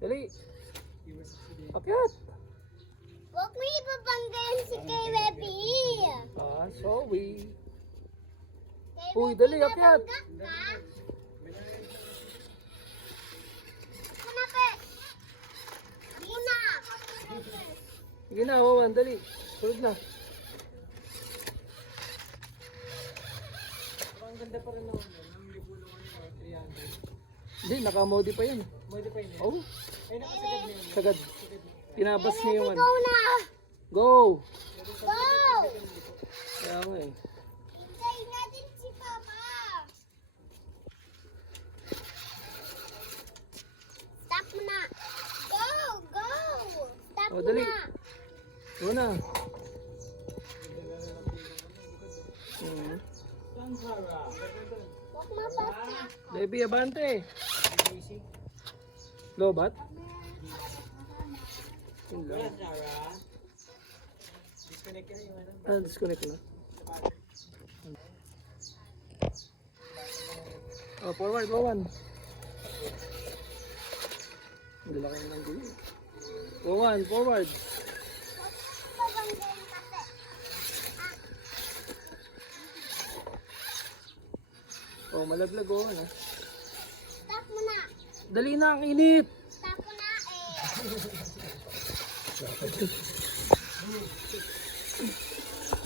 Dali. Akyat. Huwag mo ipapanggayan si kay Weppy. Ah, sorry. Kay Uy, Weppy, dali, akyat. nabangga ka? Ako na, pe. Ako na. Sige na, Wawan, dali. Tulog na. Ang ganda pa rin naman yun. Ang libulungan nyo, 300. Hindi, naka-modi pa yan. Modify niya. Oh, Ay, nakasagad na yun. sagad. Tinabas niya yung ano. Go na. Go! Go. Kaya nga eh. Hintayin natin si Papa. Stop mo na. Go. Go. Stop Oh, mo dali. na. Go na. Mhm. Saan, Sarah? Huwag mapasa. Baby, abante. Easy. Lobat? Yun Wala, lang. Sarah. Disconnect ka na yung ano. Ah, disconnect na. Oh, forward, Wawan. Ang lalaki ng gulo. Wawan, forward. Pabanggayan kasi. Oh, malaglag, Wawan ah. Stop mo na. Dali na, ang init. Stop mo na eh.